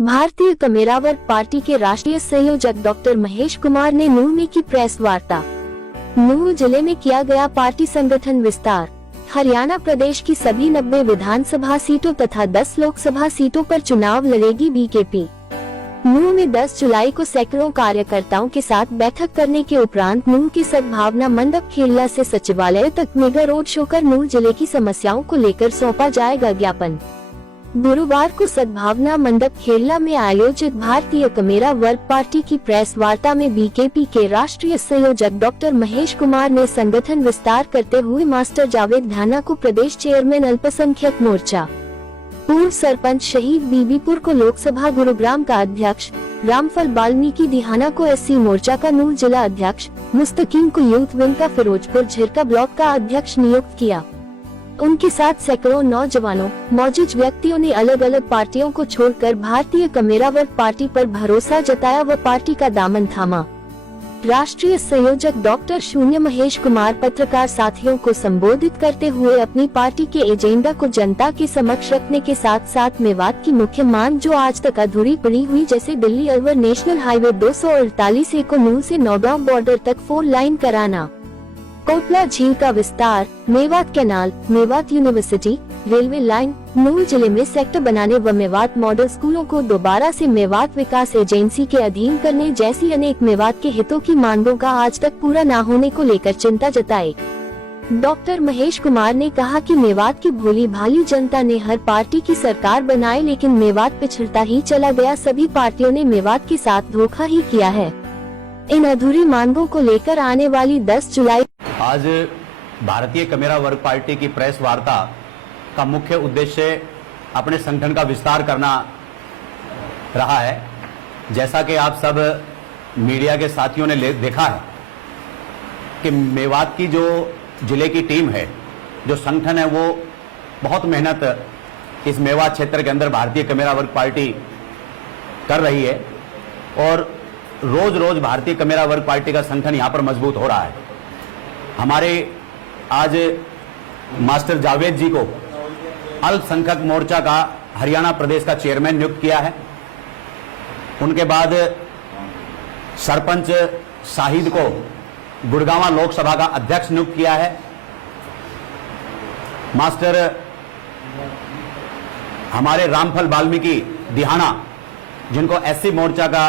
भारतीय कमेरा वर्ग पार्टी के राष्ट्रीय संयोजक डॉक्टर महेश कुमार ने नूंह में की प्रेस वार्ता। नूंह जिले में किया गया पार्टी संगठन विस्तार। हरियाणा प्रदेश की सभी 90 विधानसभा सीटों तथा 10 लोकसभा सीटों पर चुनाव लड़ेगी बीकेपी। नूंह में 10 जुलाई को सैकड़ों कार्यकर्ताओं के साथ बैठक करने के उपरांत नूंह की सद्भावना मंडप खेलला से सचिवालय तक मेगा रोड शो कर नूंह जिले की समस्याओं को लेकर सौंपा जाएगा ज्ञापन। गुरुवार को सद्भावना मंडप खेलला में आयोजित भारतीय कमेरा वर्ग पार्टी की प्रेस वार्ता में बीकेपी के राष्ट्रीय संयोजक डॉक्टर महेश कुमार ने संगठन विस्तार करते हुए मास्टर जावेद ढाना को प्रदेश चेयरमैन अल्पसंख्यक मोर्चा, पूर्व सरपंच शहीद बीबीपुर को लोकसभा गुरुग्राम का अध्यक्ष, रामफल बाल्मीकि दिहाना को एससी मोर्चा का नूंह जिला अध्यक्ष, मुस्तकीम को यूथ विंग का फिरोजपुर झिरका ब्लॉक का अध्यक्ष नियुक्त किया। उनके साथ सैकड़ों नौजवानों मौजूद व्यक्तियों ने अलग अलग पार्टियों को छोड़कर भारतीय कमेरा वर्ग पार्टी पर भरोसा जताया व पार्टी का दामन थामा। राष्ट्रीय संयोजक डॉक्टर शून्य महेश कुमार पत्रकार साथियों को संबोधित करते हुए अपनी पार्टी के एजेंडा को जनता के समक्ष रखने के साथ साथ मेवात की मुख्य मांग जो आज तक अधूरी पड़ी हुई जैसे दिल्ली अलवर नेशनल हाईवे 248 को नूंह से नौगांव बॉर्डर तक 4 लाइन कराना, कोटला झील का विस्तार, Mewat canal, Mewat university, railway line, Nuh जिले में सेक्टर बनाने व मेवात मॉडल स्कूलों को दोबारा से मेवात विकास एजेंसी के अधीन करने जैसी अनेक मेवात के हितों की मांगों का आज तक पूरा न होने को लेकर चिंता जताई। डॉक्टर महेश कुमार ने कहा कि मेवात की भोली भाली जनता ने हर पार्टी की सरकार बनाई लेकिन मेवात पिछड़ता ही चला गया। सभी पार्टियों ने मेवात के साथ धोखा ही किया है। इन अधूरी मांगों को लेकर आने वाली 10 जुलाई आज भारतीय कमेरा वर्ग पार्टी की प्रेस वार्ता का मुख्य उद्देश्य अपने संगठन का विस्तार करना रहा है। जैसा कि आप सब मीडिया के साथियों ने देखा है कि मेवात की जो जिले की टीम है, जो संगठन है, वो बहुत मेहनत इस मेवात क्षेत्र के अंदर भारतीय कमेरा वर्ग पार्टी कर रही है और रोज रोज भारतीय कमेरा वर्ग पार्टी का संगठन यहाँ पर मजबूत हो रहा है। हमारे आज मास्टर जावेद जी को अल्पसंख्यक मोर्चा का हरियाणा प्रदेश का चेयरमैन नियुक्त किया है। उनके बाद सरपंच शाहिद को गुड़गांव लोकसभा का अध्यक्ष नियुक्त किया है। मास्टर हमारे रामफल बाल्मीकि दिहाना, जिनको एससी मोर्चा का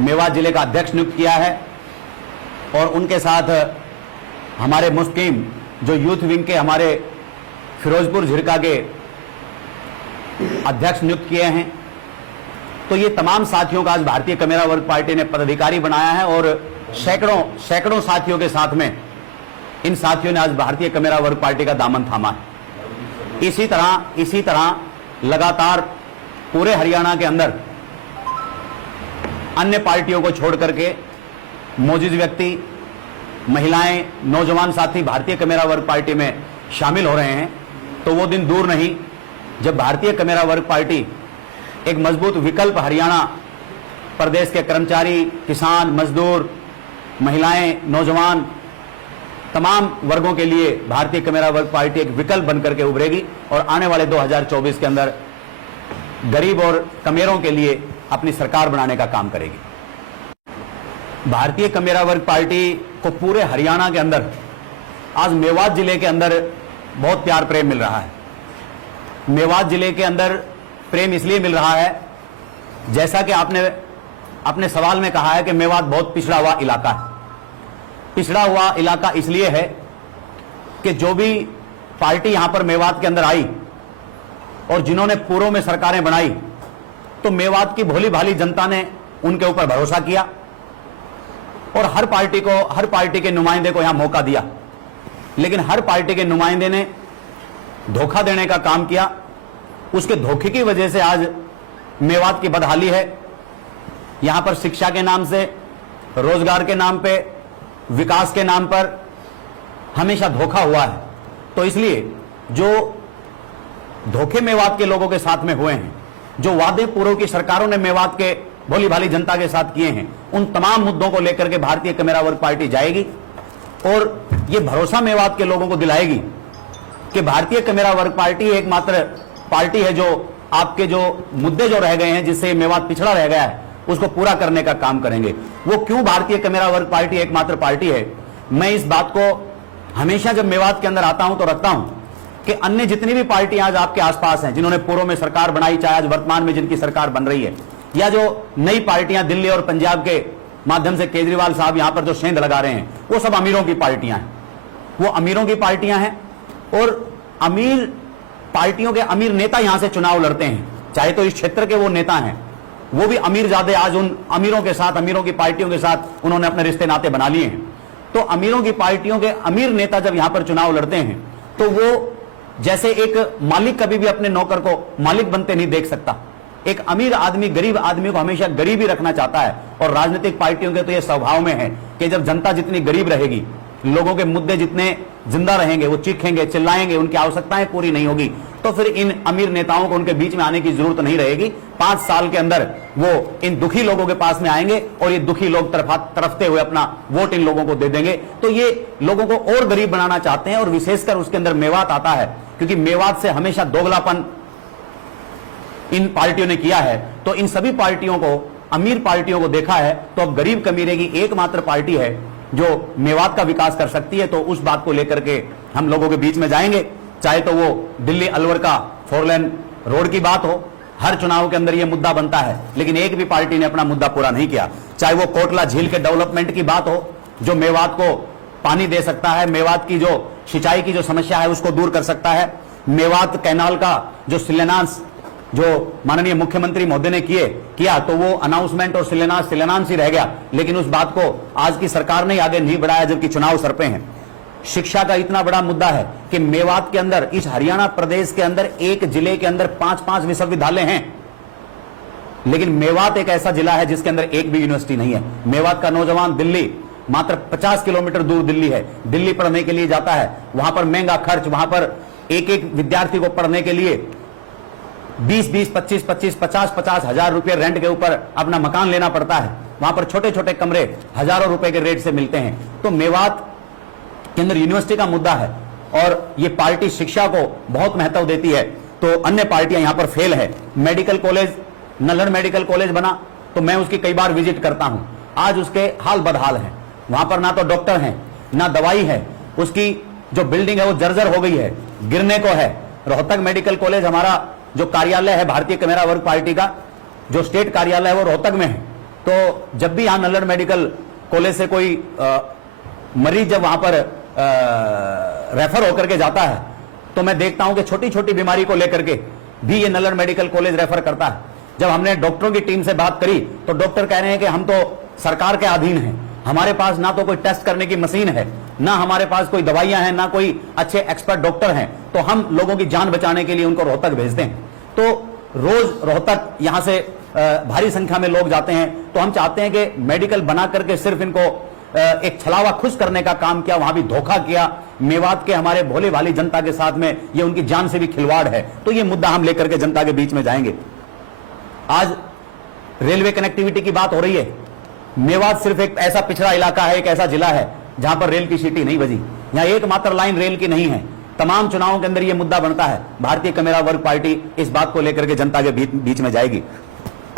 मेवात जिले का अध्यक्ष नियुक्त किया है, और उनके साथ हमारे मुस्लिम जो यूथ विंग के हमारे फिरोजपुर झिरका के अध्यक्ष नियुक्त किए हैं। तो ये तमाम साथियों का आज भारतीय कमेरा वर्ग पार्टी ने पदाधिकारी बनाया है और सैकड़ों साथियों के साथ में इन साथियों ने आज भारतीय कमेरा वर्ग पार्टी का दामन थामा है। इसी तरह लगातार पूरे हरियाणा के अंदर अन्य पार्टियों को छोड़ करके मौजूद व्यक्ति, महिलाएं, नौजवान साथी भारतीय कमेरा वर्ग पार्टी में शामिल हो रहे हैं। तो वो दिन दूर नहीं जब भारतीय कमेरा वर्ग पार्टी एक मजबूत विकल्प हरियाणा प्रदेश के कर्मचारी, किसान, मजदूर, महिलाएं, नौजवान, तमाम वर्गों के लिए भारतीय कमेरा वर्ग पार्टी एक विकल्प बनकर के उभरेगी और आने वाले 2024 के अंदर गरीब और कमेरों के लिए अपनी सरकार बनाने का काम करेगी। भारतीय कमेरा वर्ग पार्टी को पूरे हरियाणा के अंदर आज मेवात जिले के अंदर बहुत प्यार प्रेम मिल रहा है। मेवात जिले के अंदर प्रेम इसलिए मिल रहा है, जैसा कि आपने अपने सवाल में कहा है कि मेवात बहुत पिछड़ा हुआ इलाका है। पिछड़ा हुआ इलाका इसलिए है कि जो भी पार्टी यहां पर मेवात के अंदर आई और जिन्होंने पूर्व में सरकारें बनाई, तो मेवात की भोली भाली जनता ने उनके ऊपर भरोसा किया और हर पार्टी के नुमाइंदे को यहां मौका दिया, लेकिन हर पार्टी के नुमाइंदे ने धोखा देने का काम किया। उसके धोखे की वजह से आज मेवात की बदहाली है। यहां पर शिक्षा के नाम से, रोजगार के नाम पे, विकास के नाम पर हमेशा धोखा हुआ है। तो इसलिए जो धोखे मेवात के लोगों के साथ में हुए हैं, जो वादे पूर्व की सरकारों ने मेवात के भोली भाली जनता के साथ किए हैं, उन तमाम मुद्दों को लेकर के भारतीय कमेरा वर्ग पार्टी जाएगी और ये भरोसा मेवात के लोगों को दिलाएगी कि भारतीय कमेरा वर्ग पार्टी एकमात्र पार्टी है जो आपके जो मुद्दे जो रह गए हैं, जिससे मेवात पिछड़ा रह गया है, उसको पूरा करने का काम करेंगे। वो क्यों भारतीय कमेरा वर्ग पार्टी एकमात्र पार्टी है, मैं इस बात को हमेशा जब मेवात के अंदर आता हूं तो रखता हूं कि अन्य जितनी भी पार्टियां आज आपके आसपास हैं, जिन्होंने पूर्व में सरकार बनाई, चाहे आज वर्तमान में जिनकी सरकार बन रही है, या जो नई पार्टियां दिल्ली और पंजाब के माध्यम से केजरीवाल साहब यहां पर जो सेंध लगा रहे हैं, वो सब अमीरों की पार्टियां हैं। वो अमीरों की पार्टियां हैं और अमीर पार्टियों के अमीर नेता यहां से चुनाव लड़ते हैं। चाहे तो इस क्षेत्र के वो नेता हैं, वो भी अमीर ज्यादा आज उन अमीरों के साथ, अमीरों की पार्टियों के साथ उन्होंने अपने रिश्ते नाते बना लिए हैं। तो अमीरों की पार्टियों के अमीर नेता जब यहां पर चुनाव लड़ते हैं तो वो जैसे एक मालिक कभी भी अपने नौकर को मालिक बनते नहीं देख सकता, एक अमीर आदमी गरीब आदमी को हमेशा गरीब ही रखना चाहता है। और राजनीतिक पार्टियों के तो यह स्वभाव में है कि जब जनता जितनी गरीब रहेगी, लोगों के मुद्दे जितने जिंदा रहेंगे, वो चीखेंगे, चिल्लाएंगे, उनकी आवश्यकताएं पूरी नहीं होगी, तो फिर इन अमीर नेताओं को उनके बीच में आने की जरूरत नहीं रहेगी। 5 साल के अंदर वो इन दुखी लोगों के पास में आएंगे और ये दुखी लोग तरफते हुए अपना वोट इन लोगों को दे देंगे। तो ये लोगों को और गरीब बनाना चाहते हैं और विशेषकर उसके अंदर मेवात आता है, क्योंकि मेवात से हमेशा दोगलापन इन पार्टियों ने किया है। तो इन सभी पार्टियों को, अमीर पार्टियों को देखा है तो अब गरीब कमीरे की एकमात्र पार्टी है जो मेवात का विकास कर सकती है। तो उस बात को लेकर के हम लोगों के बीच में जाएंगे, चाहे तो वो दिल्ली अलवर का 4 लेन रोड की बात हो। हर चुनाव के अंदर यह मुद्दा बनता है, लेकिन एक भी पार्टी ने अपना मुद्दा पूरा नहीं किया। चाहे वो कोटला झील के डेवलपमेंट की बात हो, जो मेवात को पानी दे सकता है, मेवात की जो सिंचाई की जो समस्या है उसको दूर कर सकता है। मेवात कैनाल का जो शिलान्यास जो माननीय मुख्यमंत्री महोदय ने किया, तो वो अनाउंसमेंट और शिलान्यास ही रह गया, लेकिन उस बात को आज की सरकार ने आगे नहीं बढ़ाया जबकि चुनाव सर पे हैं। शिक्षा का इतना बड़ा मुद्दा है कि मेवात के अंदर, इस हरियाणा प्रदेश के अंदर एक जिले के अंदर 5-5 विश्वविद्यालय हैं, लेकिन मेवात एक ऐसा जिला है जिसके अंदर एक भी यूनिवर्सिटी नहीं है। मेवात का नौजवान दिल्ली, मात्र 50 किलोमीटर दूर दिल्ली है, दिल्ली पढ़ने के लिए जाता है। वहां पर महंगा खर्च, वहां पर एक एक विद्यार्थी को पढ़ने के लिए 20-20, 25-25, 50-50 हजार रुपए रेंट के ऊपर अपना मकान लेना पड़ता है। वहां पर छोटे छोटे कमरे हजारों रुपए के रेट से मिलते हैं। तो मेवात के अंदर यूनिवर्सिटी का मुद्दा है और ये पार्टी शिक्षा को बहुत महत्व देती है, तो अन्य पार्टियां यहां पर फेल है। Medical college, Nalhar medical college बना तो मैं उसकी कई बार विजिट करता हूं, आज उसके हाल बदहाल है। वहां पर ना तो डॉक्टर हैं, ना दवाई है, उसकी जो बिल्डिंग है वो जर्जर हो गई है, गिरने को है। रोहतक मेडिकल कॉलेज, हमारा जो कार्यालय है भारतीय कमेरा वर्ग पार्टी का, जो स्टेट कार्यालय है वो रोहतक में है। तो जब भी यहां नल्हड़ मेडिकल कॉलेज से कोई मरीज जब वहां पर रेफर होकर के जाता है तो मैं देखता हूं कि छोटी छोटी बीमारी को लेकर के भी ये नल्हड़ मेडिकल कॉलेज रेफर करता है। जब हमने डॉक्टरों की टीम से बात करी तो डॉक्टर कह रहे हैं कि हम तो सरकार के अधीन हैं, हमारे पास ना तो कोई टेस्ट करने की मशीन है, ना हमारे पास कोई दवाइयां हैं, ना कोई अच्छे एक्सपर्ट डॉक्टर हैं, तो हम लोगों की जान बचाने के लिए उनको रोहतक भेजते हैं। तो रोज रोहतक यहां से भारी संख्या में लोग जाते हैं। तो हम चाहते हैं कि मेडिकल बना करके सिर्फ इनको एक छलावा खुश करने का काम किया, वहां भी धोखा किया। मेवात के हमारे भोले भाली जनता के साथ में ये उनकी जान से भी खिलवाड़ है। तो ये मुद्दा हम लेकर के जनता के बीच में जाएंगे। आज रेलवे कनेक्टिविटी की बात हो रही है। मेवात सिर्फ एक ऐसा पिछड़ा इलाका है, एक ऐसा जिला है जहां पर रेल की सीटी नहीं बजी। यहां एकमात्र लाइन रेल की नहीं है। तमाम चुनावों के अंदर यह मुद्दा बनता है। भारतीय कमेरा वर्ग पार्टी इस बात को लेकर के जनता के बीच में जाएगी।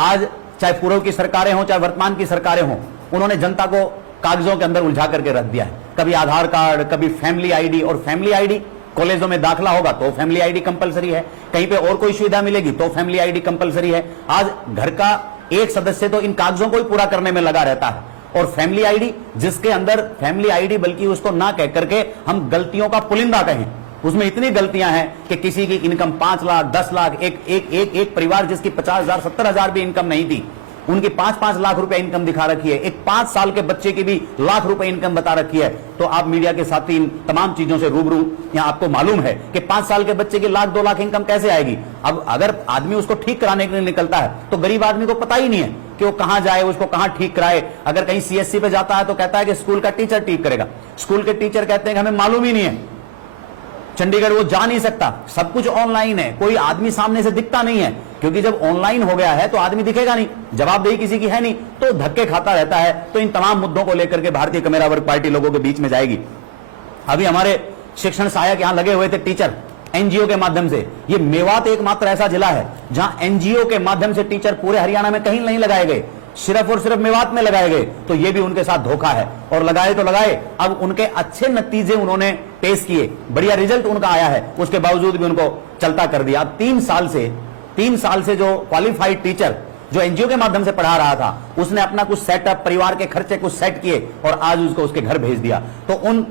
आज चाहे पूर्व की सरकारें हों, चाहे वर्तमान की सरकारें हों, उन्होंने जनता को कागजों के अंदर उलझा करके रख दिया है। कभी आधार कार्ड, कभी फैमिली आईडी, और फैमिली आईडी कॉलेजों में दाखिला होगा तो फैमिली आईडी कंपलसरी है, कहीं पे और कोई सुविधा मिलेगी तो फैमिली आईडी कंपलसरी है। आज घर का एक सदस्य तो इन कागजों को ही पूरा करने में लगा रहता है, और फैमिली आईडी, जिसके अंदर फैमिली आईडी बल्कि उसको ना कह करके हम गलतियों का पुलिंदा कहें, उसमें इतनी गलतियां हैं कि किसी की इनकम 5 लाख 10 लाख, एक परिवार जिसकी 50,000 70,000 भी इनकम नहीं थी, उनकी 5-5 लाख रुपए इनकम दिखा रखी है। एक 5 साल के बच्चे की भी लाख रुपए इनकम बता रखी है। तो आप मीडिया के साथ इन तमाम चीजों से रूबरू, यहां आपको मालूम है कि 5 साल के बच्चे की 1-2 लाख इनकम कैसे आएगी। अब अगर आदमी उसको ठीक कराने के लिए निकलता है तो गरीब आदमी को पता ही नहीं है कि वो कहां जाए, उसको कहां ठीक कराए। अगर कहीं सीएससी पे जाता है तो कहता है कि स्कूल का टीचर ठीक करेगा। स्कूल के टीचर कहते हैं कि हमें मालूम ही नहीं है, चंडीगढ़ वो जा नहीं सकता, सब कुछ ऑनलाइन है, कोई आदमी सामने से दिखता नहीं है, क्योंकि जब ऑनलाइन हो गया है तो आदमी दिखेगा नहीं, जवाबदेही किसी की है नहीं, तो धक्के खाता रहता है। तो इन तमाम मुद्दों को लेकर के भारतीय कमेरा वर्ग पार्टी लोगों के बीच में जाएगी। अभी हमारे शिक्षण सहायक यहां लगे हुए थे टीचर, एनजीओ के माध्यम से। ये मेवात एकमात्र ऐसा जिला है जहां एनजीओ के माध्यम से टीचर पूरे हरियाणा में कहीं नहीं लगाए गए, सिर्फ और सिर्फ मेवात में लगाए गए। तो ये भी उनके साथ धोखा है, और लगाए तो लगाए, अब उनके अच्छे नतीजे उन्होंने पेश किए, बढ़िया रिजल्ट उनका आया है, उसके बावजूद भी उनको चलता कर दिया। 3 साल से जो क्वालिफाइड टीचर जो एनजीओ के माध्यम से पढ़ा रहा था, उसने अपना कुछ सेटअप, परिवार के खर्चे कुछ सेट किए और आज उसको उसके घर भेज दिया। तो उन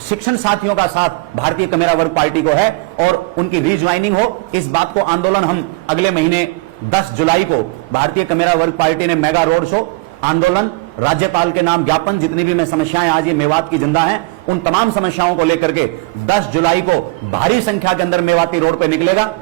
शिक्षण साथियों का साथ भारतीय कमेरा वर्ग पार्टी को है और उनकी रीज्वाइनिंग हो, इस बात को आंदोलन हम अगले महीने 10 जुलाई को भारतीय कमेरा वर्ग पार्टी ने मेगा रोड शो, आंदोलन, राज्यपाल के नाम ज्ञापन, जितनी भी में समस्याएं आज ये मेवात की जिंदा हैं, उन तमाम समस्याओं को लेकर के 10 जुलाई को भारी संख्या के अंदर मेवाती रोड पे निकलेगा।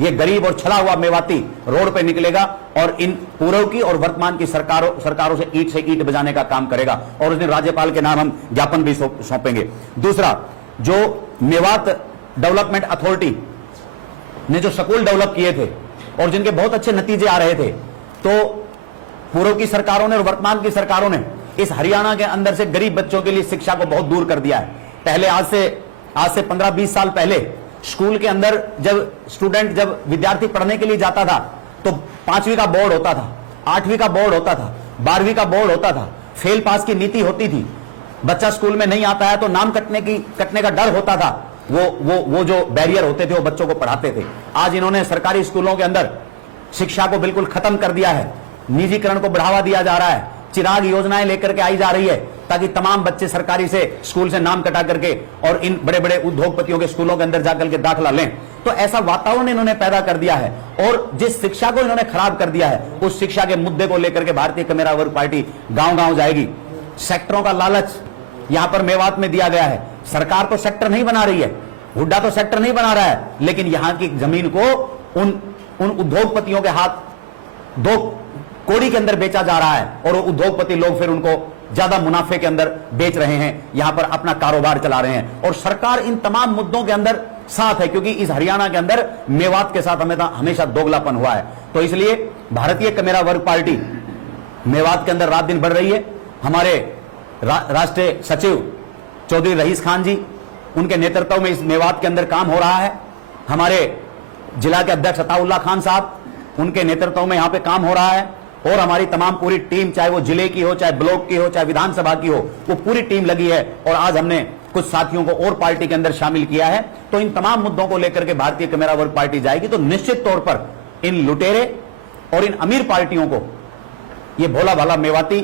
ये गरीब और छला हुआ मेवाती रोड पे निकलेगा और इन पूर्व की और वर्तमान की सरकारों से ईंट बजाने का काम करेगा, और उस दिन राज्यपाल के नाम हम ज्ञापन भी सौंपेंगे। दूसरा, जो मेवात डेवलपमेंट अथॉरिटी ने जो स्कूल डेवलप किए थे और जिनके बहुत अच्छे नतीजे आ रहे थे, तो पूर्व की सरकारों ने और वर्तमान की सरकारों ने इस हरियाणा के अंदर से गरीब बच्चों के लिए शिक्षा को बहुत दूर कर दिया है। पहले आज से 15-20 साल पहले स्कूल के अंदर जब विद्यार्थी पढ़ने के लिए जाता था तो 5वीं का बोर्ड होता था, 8वीं का बोर्ड होता था, 12वीं का बोर्ड होता था, फेल पास की नीति होती थी। बच्चा स्कूल में नहीं आता है तो नाम कटने का डर होता था। वो जो बैरियर होते थे वो बच्चों को पढ़ाते थे। आज इन्होंने सरकारी स्कूलों के अंदर शिक्षा को बिल्कुल खत्म कर दिया है, निजीकरण को बढ़ावा दिया जा रहा है, चिराग योजनाएं लेकर के आई जा रही है ताकि तमाम बच्चे सरकारी से स्कूल से नाम कटा करके और इन बड़े बड़े उद्योगपतियों के स्कूलों के अंदर जाकर के दाखला लें। तो ऐसा वातावरण इन्होंने पैदा कर दिया है और जिस शिक्षा को इन्होंने खराब कर दिया है, उस शिक्षा के मुद्दे को लेकर के भारतीय कमेरा वर्ग पार्टी गांव-गांव जाएगी। सेक्टरों का लालच यहां पर मेवात में दिया गया है। सरकार तो सेक्टर नहीं बना रही है, हुड्डा तो सेक्टर नहीं बना रहा है, लेकिन यहां की जमीन को उन उद्योगपतियों के हाथ 2 कौड़ी के अंदर बेचा जा रहा है और वो उद्योगपति लोग फिर उनको ज्यादा मुनाफे के अंदर बेच रहे हैं, यहां पर अपना कारोबार चला रहे हैं। और सरकार इन तमाम मुद्दों के अंदर साथ है, क्योंकि इस हरियाणा के अंदर मेवात के साथ हमेशा दोगलापन हुआ है। तो इसलिए भारतीय कमेरा वर्ग पार्टी मेवात के अंदर रात दिन बढ़ रही है। हमारे राष्ट्रीय सचिव चौधरी रईस खान जी, उनके नेतृत्व में इस मेवात के अंदर काम हो रहा है। हमारे जिला के अध्यक्ष अताउल्ला खान साहब, उनके नेतृत्व में यहां पे काम हो रहा है और हमारी तमाम पूरी टीम, चाहे वो जिले की हो, चाहे ब्लॉक की हो, चाहे विधानसभा की हो, वो पूरी टीम लगी है। और आज हमने कुछ साथियों को और पार्टी के अंदर शामिल किया है। तो इन तमाम मुद्दों को लेकर के भारतीय कमेरा वर्ग पार्टी जाएगी। तो निश्चित तौर पर इन लुटेरे और इन अमीर पार्टियों को ये भोला भाला मेवाती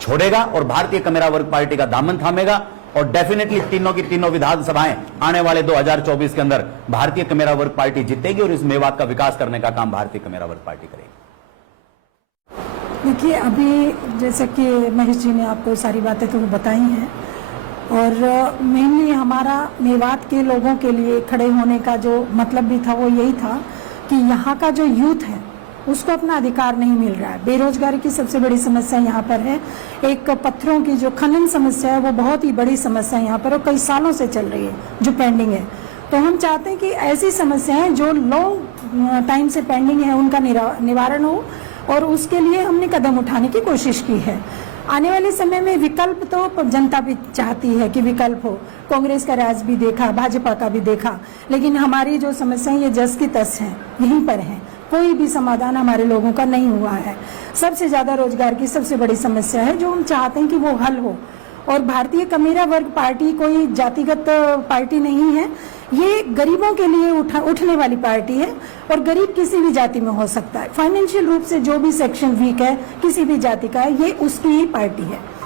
छोड़ेगा और भारतीय कमेरा वर्ग पार्टी का दामन थामेगा। और डेफिनेटली तीनों की तीनों विधानसभाएं आने वाले 2024 के अंदर भारतीय कमेरा वर्ग पार्टी जीतेगी और इस मेवात का विकास करने का काम भारतीय कमेरा वर्ग पार्टी करेगी। देखिए, अभी जैसे कि महेश जी ने आपको सारी बातें तो बताई हैं और मेनली हमारा मेवात के लोगों के लिए खड़े होने का जो मतलब भी था वो यही था कि यहाँ का जो यूथ है उसको अपना अधिकार नहीं मिल रहा है। बेरोजगारी की सबसे बड़ी समस्या यहाँ पर है। एक पत्थरों की जो खनन समस्या है वो बहुत ही बड़ी समस्या यहाँ पर और कई सालों से चल रही है, जो पेंडिंग है। तो हम चाहते हैं कि ऐसी समस्याएं जो लॉन्ग टाइम से पेंडिंग है उनका निवारण हो और उसके लिए हमने कदम उठाने की कोशिश की है। आने वाले समय में विकल्प तो जनता भी चाहती है कि विकल्प हो। कांग्रेस का राज भी देखा, भाजपा का भी देखा, लेकिन हमारी जो समस्याएं ये जस की तस हैं, यहीं पर हैं। कोई भी समाधान हमारे लोगों का नहीं हुआ है। सबसे ज्यादा रोजगार की सबसे बड़ी समस्या है जो हम चाहते हैं कि वो हल हो। और भारतीय कमेरा वर्ग पार्टी कोई जातिगत पार्टी नहीं है, ये गरीबों के लिए उठने वाली पार्टी है और गरीब किसी भी जाति में हो सकता है। फाइनेंशियल रूप से जो भी सेक्शन वीक है किसी भी जाति का है, ये उसकी ही पार्टी है।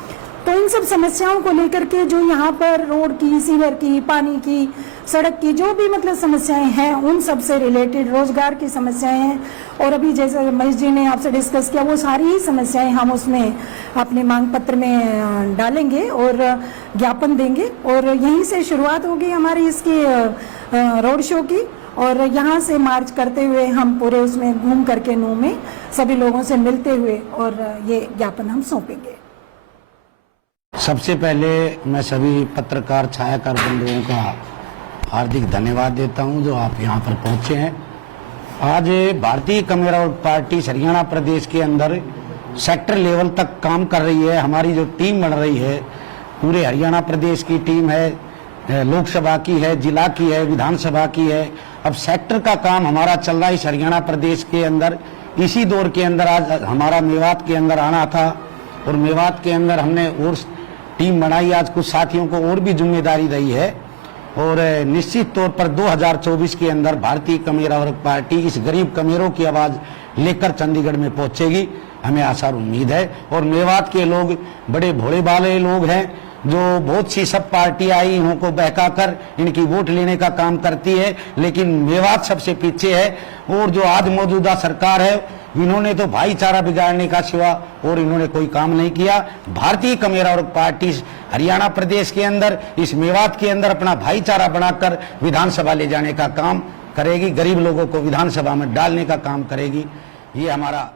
तो इन सब समस्याओं को लेकर के जो यहाँ पर रोड की, सीवर की, पानी की, सड़क की जो भी मतलब समस्याएं हैं, उन सब से रिलेटेड रोजगार की समस्याएं हैं। और अभी जैसे महेश जी ने आपसे डिस्कस किया, वो सारी ही समस्याएं हम उसमें अपने मांग पत्र में डालेंगे और ज्ञापन देंगे। और यहीं से शुरुआत होगी हमारी इसकी रोड शो की और यहाँ से मार्च करते हुए हम पूरे उसमें घूम करके नू में सभी लोगों से मिलते हुए और ये ज्ञापन हम सौंपेंगे। सबसे पहले मैं सभी पत्रकार छायाकार बंधुओं का हार्दिक धन्यवाद देता हूं जो आप यहां पर पहुंचे हैं। आज भारतीय कमेरा वर्ग पार्टी हरियाणा प्रदेश के अंदर सेक्टर लेवल तक काम कर रही है। हमारी जो टीम बन रही है पूरे हरियाणा प्रदेश की टीम है, लोकसभा की है, जिला की है, विधानसभा की है। अब सेक्टर का काम हमारा चल रहा है इस हरियाणा प्रदेश के अंदर। इसी दौर के अंदर आज हमारा मेवात के अंदर आना था और मेवात के अंदर हमने और टीम बनाई। आज कुछ साथियों को और भी जिम्मेदारी रही है और निश्चित तौर पर 2024 के अंदर भारतीय कमेरा वर्ग पार्टी इस गरीब कमेरों की आवाज लेकर चंडीगढ़ में पहुंचेगी, हमें आशा और उम्मीद है। और मेवात के लोग बड़े भोले भाले लोग हैं, जो बहुत सी सब पार्टी आई इनको बहकाकर इनकी वोट लेने का काम करती है, लेकिन मेवात सबसे पीछे है। और जो आज मौजूदा सरकार है इन्होंने तो भाईचारा बिगाड़ने का सिवा और इन्होंने कोई काम नहीं किया। भारतीय कमेरा वर्ग पार्टी हरियाणा प्रदेश के अंदर इस मेवात के अंदर अपना भाईचारा बनाकर विधानसभा ले जाने का काम करेगी, गरीब लोगों को विधानसभा में डालने का काम करेगी। ये हमारा